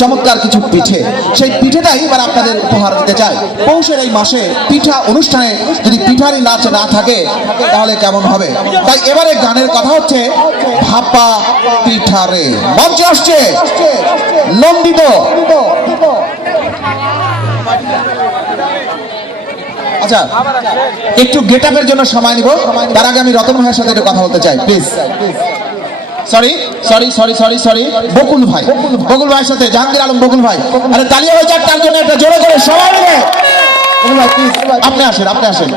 চমৎকার কিছু পিঠে, সেই পিঠেটাই এবার আপনাদের উপহার দিতে চাই। পৌষের এই মাসে পিঠা অনুষ্ঠানে যদি পিঠারই নাচ না থাকে তাহলে কেমন হবে? তাই এবারে গানের কথা হচ্ছে ভাপা পিঠারে। মঞ্চে আসছে নন্দিত। আচ্ছা, একটু গেট আপের জন্য সময় নিব, তার আগে আমি রতন ভাইয়ের সাথে একটু কথা বলতে চাই, প্লিজ। সরি বকুল ভাইয়ের সাথে, জাহাঙ্গীর আলম বকুল ভাই। আরে তালিয়া হয়ে যাক তার জন্য, একটা জোরে করে সবাই মিলে। আপনি আসেন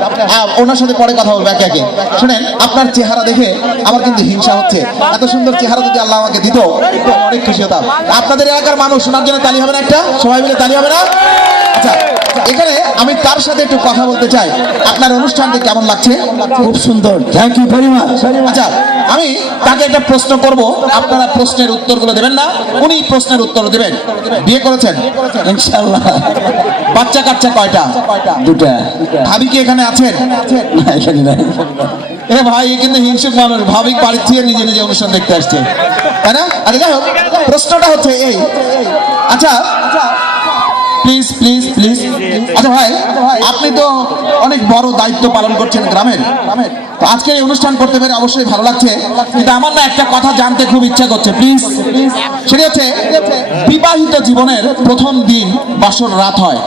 ওনার সাথে পরে কথা বলবো একে একে। শুনেন, আপনার চেহারা দেখে আমার কিন্তু হিংসা হচ্ছে। এত সুন্দর চেহারা যদি আল্লাহ আমাকে দিত অনেক খুশি হতাম। আপনাদের এলাকার মানুষ, শোনার জন্য তালি হবে না? একটা সবাই মিলে তালি হবে না? আচ্ছা, এখানে আমি তার সাথে একটু কথা বলতে চাই। আপনার অনুষ্ঠানটি কেমন লাগছে? খুব সুন্দর, থ্যাংক ইউ ভেরি মাচ। আচ্ছা, আমি তাকে একটা প্রশ্ন করব, আপনারা প্রশ্নের উত্তরগুলো দেবেন না, উনি প্রশ্নের উত্তর দেবেন। বিয়ে করেছেন? ইনশাআল্লাহ। বাচ্চা কাচ্চা কয়টা? দুটা। ভাবি কি এখানে আছেন? না, এখানে নাই। এ ভাই, এ কিন্তু হিংসুক মানুষ, ভাবি বাড়ি থেকে নিজে নিজে অনুষ্ঠান দেখতে আসছে, তাই না? আরে যাই হোক, প্রশ্নটা হচ্ছে এই। আচ্ছা প্লিজ প্লিজ প্লিজ, আচ্ছা ভাই, আপনি তো অনেক বড় দায়িত্ব পালন করছেন গ্রামের। তো আজকে এই অনুষ্ঠান করতে পেরে অবশ্যই ভালো লাগছে, কিন্তু আমার না একটা কথা জানতে খুব ইচ্ছা করছে, প্লিজ। সেটা হচ্ছে বিবাহিত জীবনের প্রথম দিন বাসর রাত হয়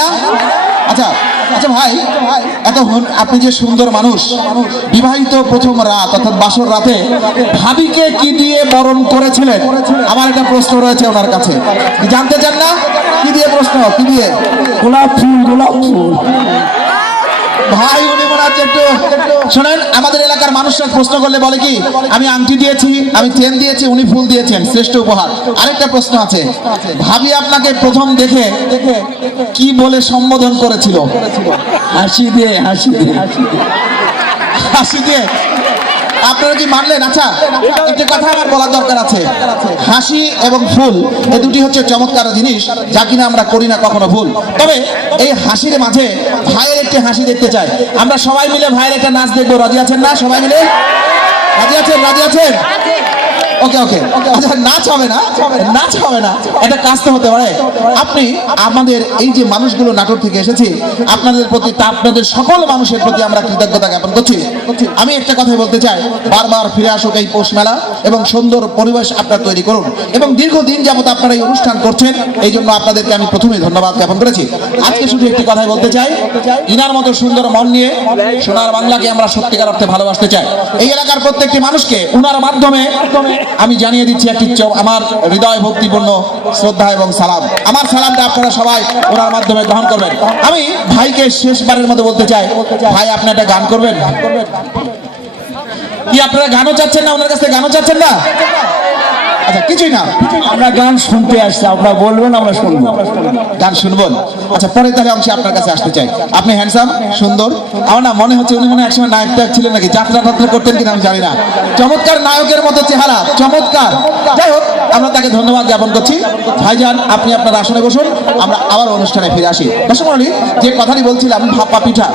না? আচ্ছা ভাই, আপনি যে সুন্দর মানুষ, বিবাহিত প্রথম রাত অর্থাৎ বাসর রাতে ভাবিকে কি দিয়ে বরণ করেছিলেন? আমার একটা প্রশ্ন রয়েছে ওনার কাছে, জানতে চান না? কি দিয়ে প্রশ্ন? কি দিয়ে? গোলাপ ফুল। ভাই, উনি মনে হচ্ছে একটু শোনেন, আমাদের এলাকার মানুষরা প্রশ্ন করলে বলে কি, আমি আংটি দিয়েছি, আমি চেন দিয়েছি, উনি ফুল দিয়েছেন, শ্রেষ্ঠ উপহার। আরেকটা প্রশ্ন আছে, ভাবি আপনাকে প্রথম দেখে কি বলে সম্বোধন করেছিল? হাসি দিয়ে। আপনারা কি মানলেন? আচ্ছা, একটা কথা আমার বলার দরকার আছে। হাসি এবং ফুল, এই দুটি হচ্ছে চমৎকার জিনিস, যা কিনা আমরা করি না কখনো ভুল। তবে এই হাসির মাঝে ভাইয়ের একটি হাসি দেখতে চাই। আমরা সবাই মিলে ভাইয়ের একটা নাচ দেখবো, রাজি আছেন না? সবাই মিলে রাজি আছেন? ওকে। আচ্ছা, নাচ হবে না, এটা কাজ তো হতে পারে। আপনি আমাদের এই যে মানুষগুলো নাটোর থেকে এসেছি, আপনাদের প্রতি, আপনাদের সকল মানুষের প্রতি আমরা কৃতজ্ঞতা জ্ঞাপন করছি। আমি একটা কথা বলতে চাই, বারবার ফিরে আসুক এই পৌষ মেলা এবং সুন্দর পরিবেশ আপনারা তৈরি করুন, এবং দীর্ঘদিন যাবত আপনারা এই অনুষ্ঠান করছেন, এই জন্য আপনাদেরকে আমি প্রথমেই ধন্যবাদ জ্ঞাপন করেছি। আজকে শুধু একটি কথাই বলতে চাই, ইনার মতো সুন্দর মন নিয়ে সোনার বাংলাকে আমরা সত্যিকার অর্থে ভালোবাসতে চাই। এই এলাকার প্রত্যেকটি মানুষকে উনার মাধ্যমে আমি জানিয়ে দিচ্ছি একটি আমার হৃদয় ভক্তিপূর্ণ শ্রদ্ধা এবং সালাম। আমার সালামটা আপনারা সবাই ওনার মাধ্যমে গ্রহণ করবেন। আমি ভাইকে শেষবারের মতো বলতে চাই, ভাই আপনি একটা গান করবেন কি? আপনারা গানও চাচ্ছেন না? ওনার কাছে গানও চাচ্ছেন না? আচ্ছা, কিছুই না, আমরা গান শুনতে আসছি, আপনারা বলবেন আমরা শুনবো। গান শুনবেন? আচ্ছা, পরে তাহলে অংশে আপনার কাছে আসতে চাই। আপনি হ্যান্ডসাম, সুন্দর। আমার না মনে হচ্ছে উনি মনে একসময় নায়ক ছিলেন নাকি, যাত্রা করতেন কিনা আমি জানি না। চমৎকার নায়কের মতো চেহারা, চমৎকার। যাই হোক, আমরা তাকে ধন্যবাদ জ্ঞাপন করছি। ভাইজান, আপনি আপনার আসনে বসুন, আমরা আবার অনুষ্ঠানে ফিরে আসি। দর্শক মণ্ডলী, যে কথাটি বলছিলাম ভাপা পিঠা,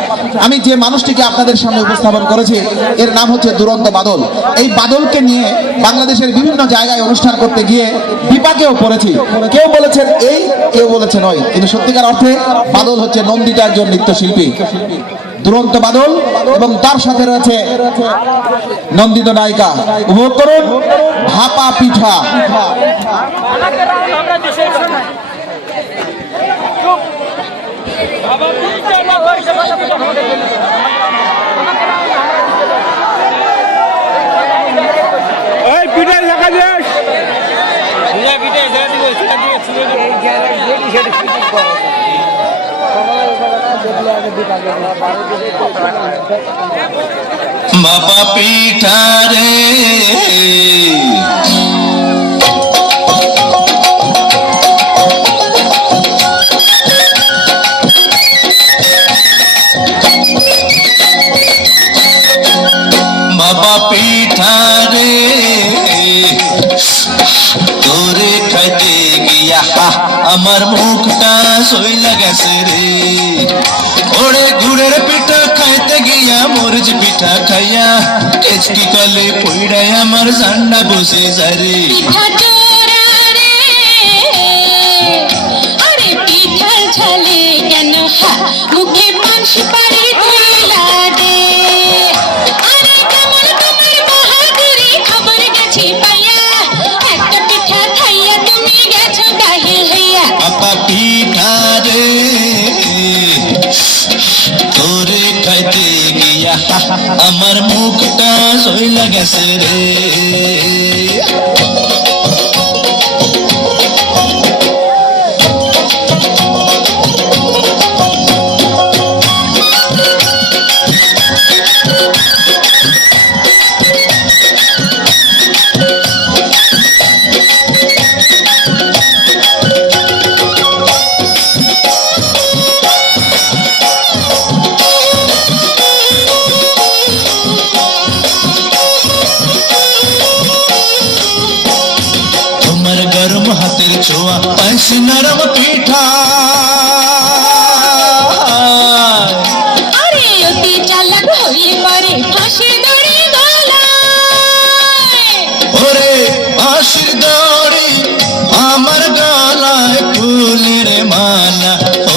আমি যে মানুষটিকে আপনাদের সামনে উপস্থাপন করেছি, এর নাম হচ্ছে দুরন্ত বাদল। এই বাদলকে নিয়ে বাংলাদেশের বিভিন্ন জায়গায় অনুষ্ঠান করতে গিয়ে বিপাকেও পড়েছি। কেউ বলেছেন এই, কেউ বলেছেন ওই, কিন্তু সত্যিকার অর্থে বাদল হচ্ছে নন্দিত একজন নৃত্যশিল্পী, দুরন্ত বাদল, এবং তার সাথে রয়েছে নন্দিত নায়িকা। উপভোগ করুন ভাপা পিঠা। বাবা পিঠা রে বাবা পিঠা রে তোরে খাইতে গিয়া আমার মুখটা সইলা গেছে রে। ওরে গুড়ের পিঠা খাইতে গিয়া মরিচ পিঠা খাইয়া কেচকি কলে পইড়াই আমার জান্ডা বসে যায় রে। আমার মুখটা সইলা গেছে রে। তোমার গরম হাতের ছোঁয়া পাইছি নরম পিঠা, আরে অতি চালাক হইলে পরে ফাঁসি দড়ি গলায়। ওরে ফাঁসির দড়ি আমার গলায় ফুলের মালা, ও